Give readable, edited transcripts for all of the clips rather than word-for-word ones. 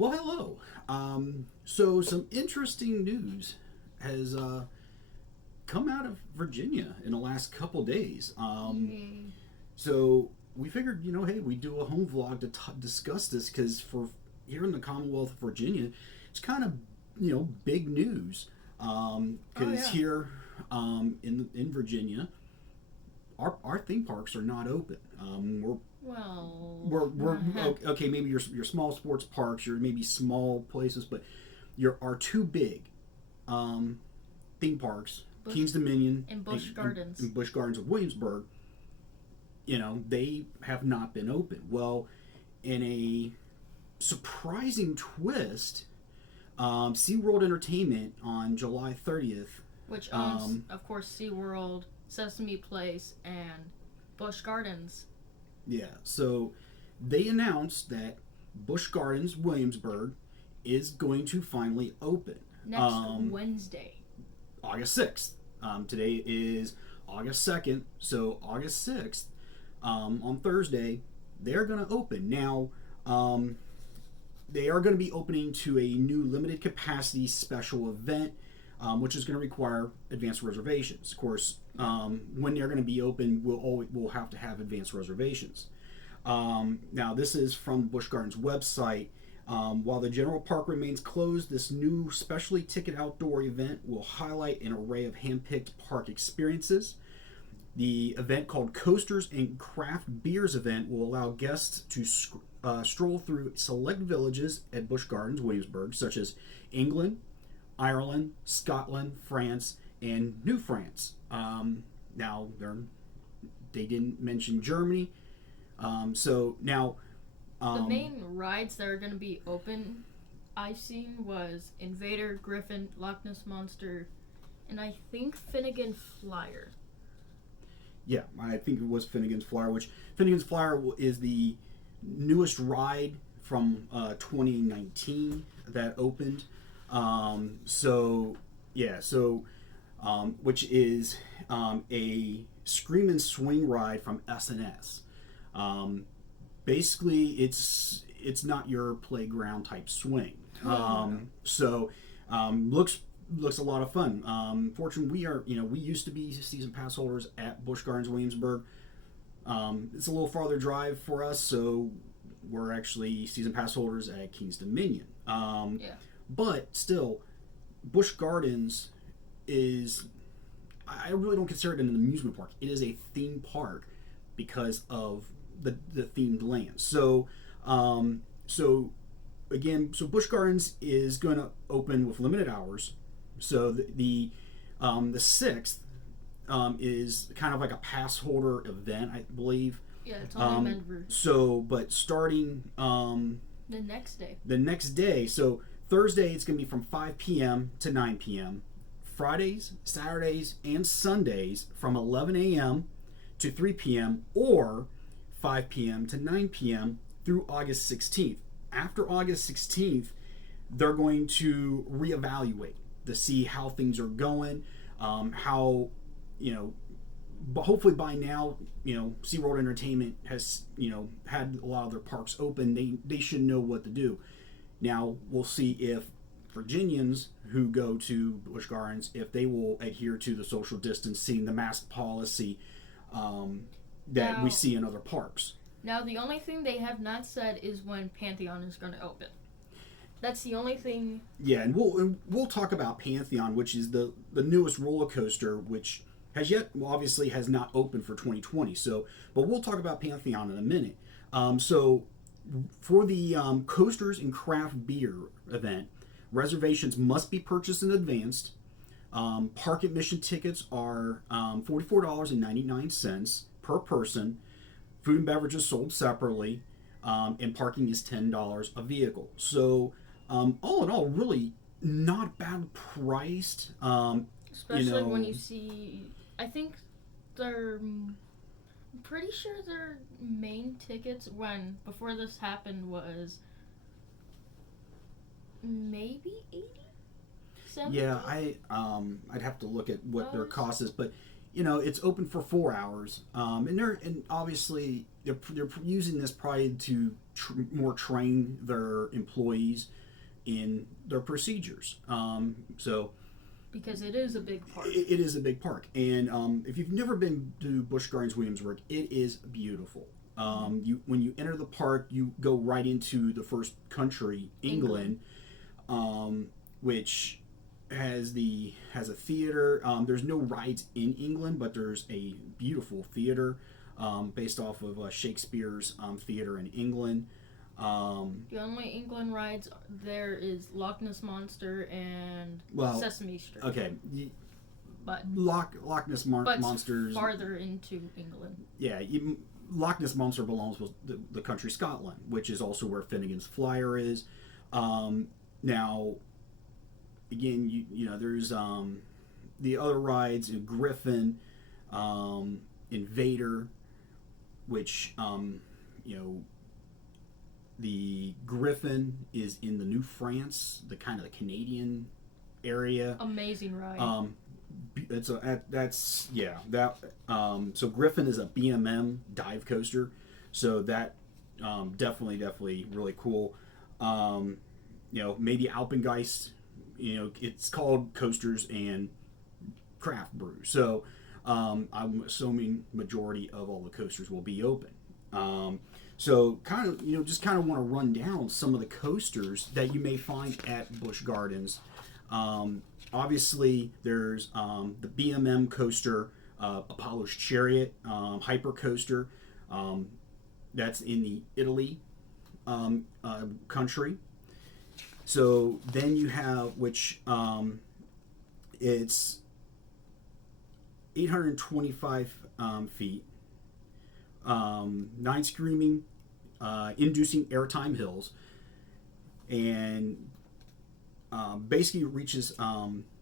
Well, hello. So some interesting news has come out of Virginia in the last couple days. Yay. So we figured, hey, we do a home vlog to discuss this because for here in the Commonwealth of Virginia, it's kind of big news. Oh Because yeah. here in Virginia, our theme parks are not open. Well, We're okay. Maybe your small sports parks, your maybe small places, but your our two big um, theme parks, Bush Kings Dominion and Busch Gardens. and Busch Gardens of Williamsburg, they have not been open. Well, in a surprising twist, SeaWorld Entertainment on July 30th. Which owns, Um, of course, SeaWorld, Sesame Place, and Busch Gardens yeah, so they announced that Busch Gardens Williamsburg is going to finally open next Wednesday. August 6th. Today is August 2nd, so August 6th, on Thursday, they're going to open. Now, they are going to be opening to a new limited capacity special event, which is going to require advanced reservations. Of course, when they're going to be open, we'll have to have advanced reservations. Now, this is from Busch Gardens website. While the general park remains closed, this new specially ticketed outdoor event will highlight an array of hand-picked park experiences. The event, called Coasters and Craft Beers event, will allow guests to stroll through select villages at Busch Gardens, Williamsburg, such as England, Ireland, Scotland, France, and New France. Now, they didn't mention Germany. So now, The main rides that are going to be open, I've seen, was Invader, Griffin, Loch Ness Monster, and I think Finnegan Flyer. yeah, I think it was Finnegan's Flyer, which Finnegan's Flyer is the newest ride from 2019 that opened. So yeah, so which is a scream and swing ride from SNS. Basically, it's not your playground type swing. So looks a lot of fun. Fortunately, we used to be season pass holders at Busch Gardens Williamsburg. It's a little farther drive for us, so we're actually season pass holders at Kings Dominion. Yeah. But still, Busch Gardens is, I really don't consider it an amusement park. It is a theme park because of the themed land. So again, so Busch Gardens is going to open with limited hours. So the 6th is kind of like a pass holder event, I believe. Yeah, it's only meant for So, but starting the next day. the next day, so Thursday it's going to be from 5 p.m. to 9 p.m. Fridays, Saturdays, and Sundays from 11 a.m. to 3 p.m. or 5 p.m. to 9 p.m. through August 16th. After August 16th, they're going to reevaluate to see how things are going, how, but hopefully by now, SeaWorld Entertainment has, had a lot of their parks open. They should know what to do. Now, we'll see if Virginians who go to Busch Gardens, if they will adhere to the social distancing, the mask policy that we see in other parks. Now, the only thing they have not said is when Pantheon is going to open. That's the only thing. Yeah, and we'll talk about Pantheon, which is the newest roller coaster, which obviously has not opened for 2020. So, but we'll talk about Pantheon in a minute. So, for the Coasters and Craft Beer event, reservations must be purchased in advance. Park admission tickets are $44.99 per person. Food and beverages sold separately, and parking is $10 a vehicle. So, all in all, really not bad priced. Especially when you see, I think I'm pretty sure their main tickets before this happened was maybe 80, 70? Yeah, I'd have to look at what their cost is, but it's open for 4 hours, and obviously they're using this probably to more train their employees in their procedures. So because it is a big park. It is a big park, and if you've never been to Busch Gardens-Williamsburg, it is beautiful. When you enter the park, you go right into the first country, England. Which has a theater. There's no rides in England, but there's a beautiful theater based off of Shakespeare's theater in England. The only England rides there is Loch Ness Monster and Sesame Street. Okay, but Loch Ness Monsters farther into England. Yeah, Loch Ness Monster belongs with the country Scotland, which is also where Finnegan's Flyer is. Now, again, there's the other rides, Griffin, Invader, which the Griffin is in the New France, the kind of the Canadian area. Amazing ride. So Griffin is a BMM dive coaster, so that definitely really cool. Maybe Alpengeist, it's called Coasters and Craft Brews. So I'm assuming majority of all the coasters will be open. So just kind of want to run down some of the coasters that you may find at Busch Gardens. Obviously, there's the BMM coaster, Apollo's Chariot, Hyper Coaster. That's in the Italy country. So then you have, which it's 825 feet, 9 screaming, inducing airtime hills, and basically reaches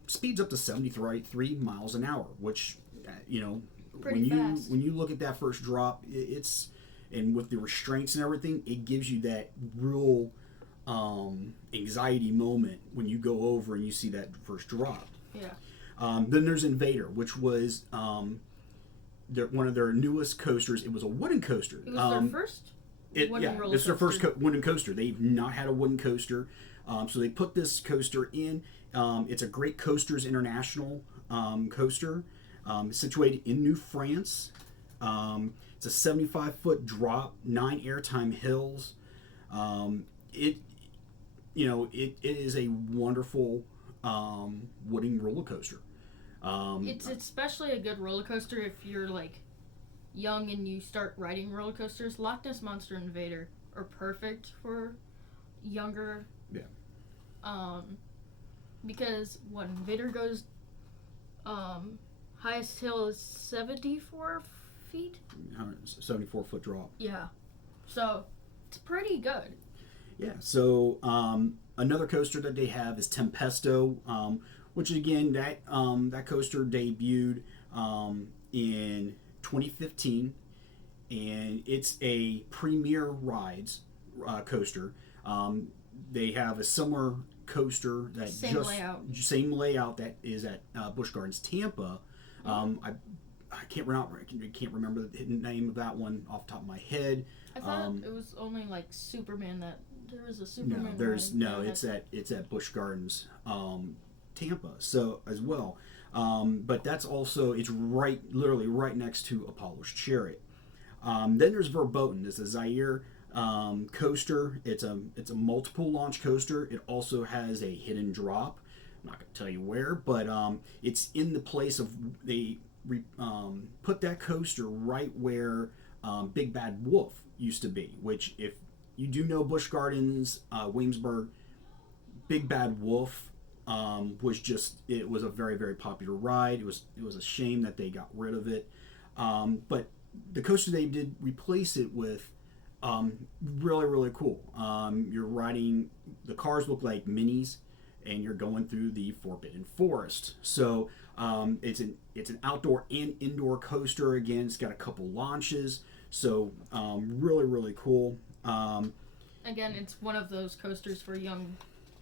speeds up to 73 miles an hour, which Pretty fast. When you look at that first drop, and with the restraints and everything, it gives you that real anxiety moment when you go over and you see that first drop. Yeah. Then there's Invader, which was one of their newest coasters. It was a wooden coaster. It was their first wooden roller it's their first coaster. wooden coaster. They've not had a wooden coaster. So they put this coaster in. It's a Great Coasters International coaster, situated in New France. It's a 75-foot drop, 9 airtime hills. It is a wonderful wooden roller coaster. It's especially a good roller coaster if you're like young and you start riding roller coasters. Loch Ness Monster and Invader are perfect for younger. Yeah. Because when Invader goes, highest hill is 74 feet. 74-foot drop. Yeah. So it's pretty good. Yeah. So another coaster that they have is Tempesto, which again that coaster debuted in 2015, and it's a Premier Rides coaster. They have a similar coaster that same layout that is at Busch Gardens Tampa. I can't remember the name of that one off the top of my head. I thought it was only like Superman that there was a Superman. It's at Busch Gardens Tampa, so as well. But that's also, it's literally right next to Apollo's Chariot. Then there's Verboten. It's a Zaire coaster. It's a multiple launch coaster. It also has a hidden drop. I'm not going to tell you where, but it's in the place of they put that coaster right where Big Bad Wolf used to be. Which, if you do know Busch Gardens, Williamsburg, Big Bad Wolf it was a very, very popular ride. It was a shame that they got rid of it. But the coaster they did replace it with, really, really cool. You're riding, the cars look like minis, and you're going through the Forbidden Forest. So it's an outdoor and indoor coaster. Again, it's got a couple launches. So really, really cool. Again, it's one of those coasters for young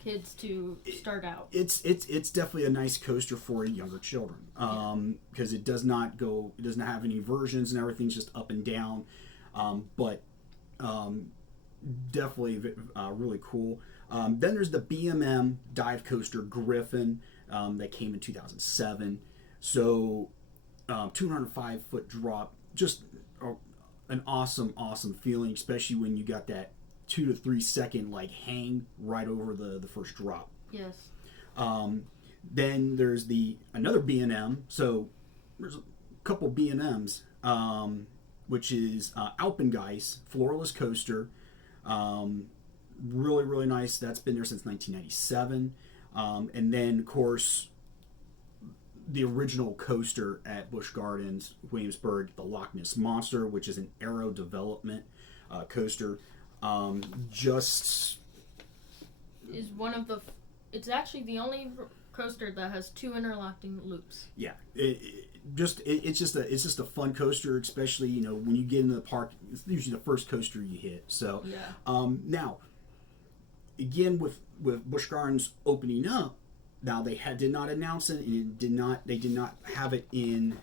kids to start out. It's definitely a nice coaster for younger children, because it doesn't have any versions and everything's just up and down, but definitely really cool. Then there's the BMM dive coaster Griffin that came in 2007. So 205-foot drop, just an awesome feeling, especially when you got that 2 to 3 second like hang right over the first drop. Yes. Then there's another B&M. So there's a couple B&Ms, which is Alpengeist floorless coaster. Really nice. That's been there since 1997. And then of course the original coaster at Busch Gardens-Williamsburg, the Loch Ness Monster, which is an aero development coaster. Just is one of the. It's actually the only coaster that has 2 interlocking loops. Yeah, it's just a fun coaster, especially when you get into the park. It's usually the first coaster you hit. So yeah. Now again with Busch Gardens opening up. Now they did not announce it, and they did not have it in.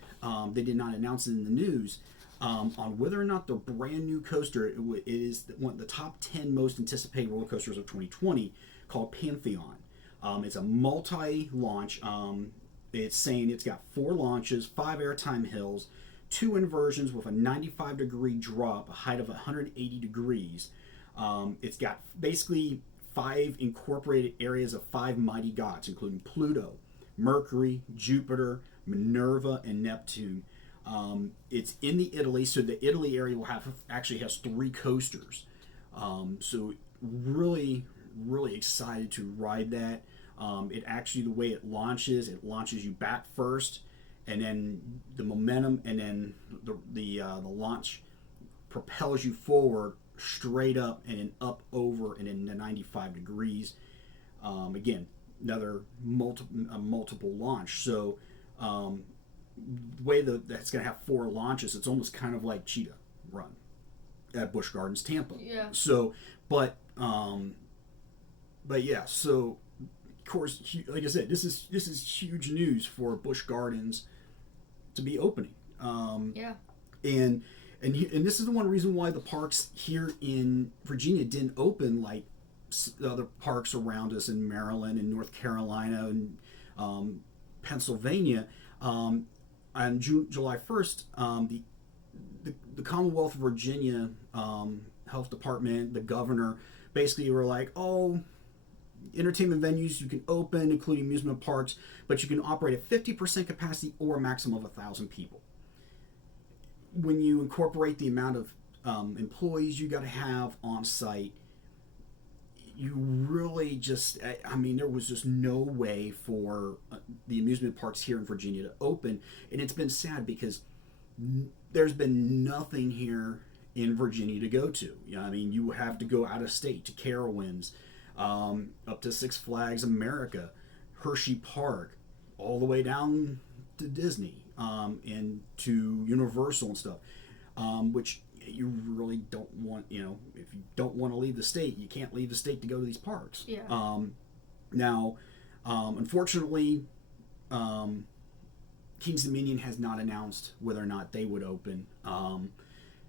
They did not announce it in the news on whether or not the brand new coaster is one of the top 10 most anticipated roller coasters of 2020, called Pantheon. It's a multi-launch. It's saying it's got 4 launches, 5 airtime hills, 2 inversions with a 95-degree drop, a height of 180 degrees. It's got basically 5 incorporated areas of 5 mighty gods, including Pluto, Mercury, Jupiter, Minerva, and Neptune. It's in the Italy, so the Italy area actually has 3 coasters. So really excited to ride that. It actually, the way it launches you back first, and then the momentum, and then the launch propels you forward straight up and then up over and then 95 degrees. Again, another multiple launch. So the way that's going to have 4 launches, it's almost kind of like Cheetah Run at Busch Gardens Tampa. Yeah. So but yeah, so of course, like I said, this is huge news for Busch Gardens to be opening. Yeah. And this is the one reason why the parks here in Virginia didn't open like the other parks around us in Maryland and North Carolina and Pennsylvania. On July 1st, the Commonwealth of Virginia Health Department, the governor, basically were like, oh, entertainment venues you can open, including amusement parks, but you can operate at 50% capacity or a maximum of 1,000 people. When you incorporate the amount of employees you got to have on site, you really just, there was just no way for the amusement parks here in Virginia to open. And it's been sad because there's been nothing here in Virginia to go to. You have to go out of state to Carowinds, up to Six Flags America, Hershey Park, all the way down to Disney, and to Universal and stuff, which you really don't want. If you don't want to leave the state, you can't leave the state to go to these parks. Yeah. Now, unfortunately, Kings Dominion has not announced whether or not they would open. Of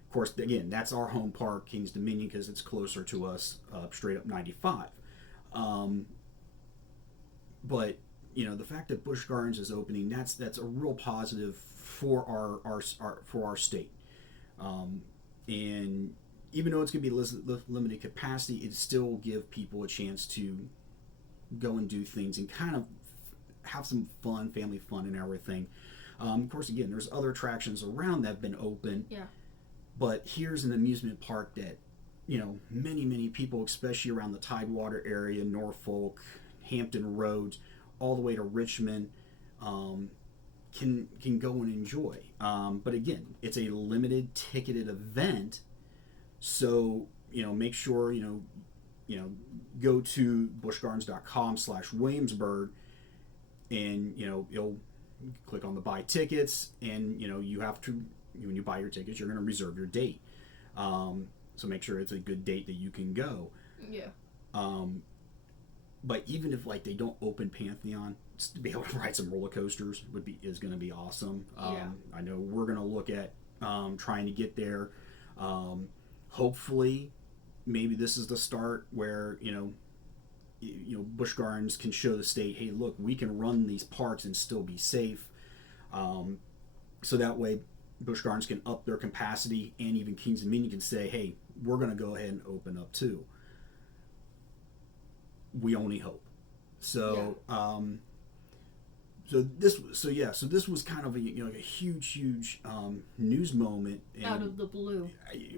course, again, that's our home park, Kings Dominion, because it's closer to us, straight up 95. But the fact that Busch Gardens is opening, that's a real positive for our state. And even though it's going to be limited capacity, it still give people a chance to go and do things and kind of have some fun, family fun and everything. Of course, again, there's other attractions around that have been open. Yeah. But here's an amusement park that, many people, especially around the Tidewater area, Norfolk, Hampton Roads, all the way to Richmond, can go and enjoy. But again, it's a limited ticketed event, so make sure go to buschgardens.com/Williamsburg, and you'll click on the buy tickets, and you have to, when you buy your tickets, you're going to reserve your date. So make sure it's a good date that you can go. Yeah. but even if like they don't open Pantheon, just to be able to ride some roller coasters is going to be awesome. Yeah. I know we're going to look at trying to get there. Hopefully, maybe this is the start where Busch Gardens can show the state, hey, look, we can run these parks and still be safe. So that way, Busch Gardens can up their capacity, and even Kings Dominion can say, hey, we're going to go ahead and open up too. We only hope. So, so this was kind of a huge news moment, and out of the blue.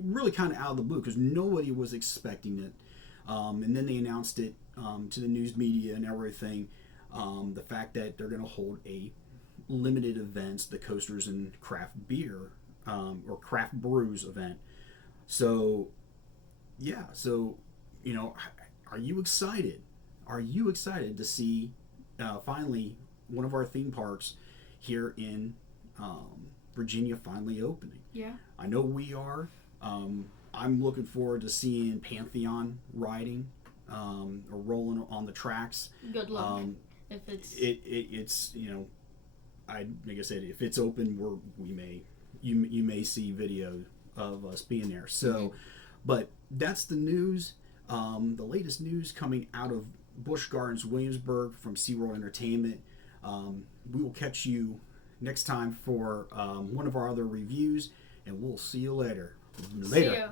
Really kind of out of the blue because nobody was expecting it, and then they announced it to the news media and everything. The fact that they're going to hold a limited events, the Coasters and Craft Beer or Craft Brews event. So, are you excited? Are you excited to see finally one of our theme parks here in Virginia finally opening? Yeah. I know we are. I'm looking forward to seeing Pantheon riding or rolling on the tracks. Good luck. If it's it's like I said, if it's open, you may see video of us being there. So, but that's the news. The latest news coming out of Busch Gardens-Williamsburg from SeaWorld Entertainment. We will catch you next time for one of our other reviews, and we'll see you later. See ya.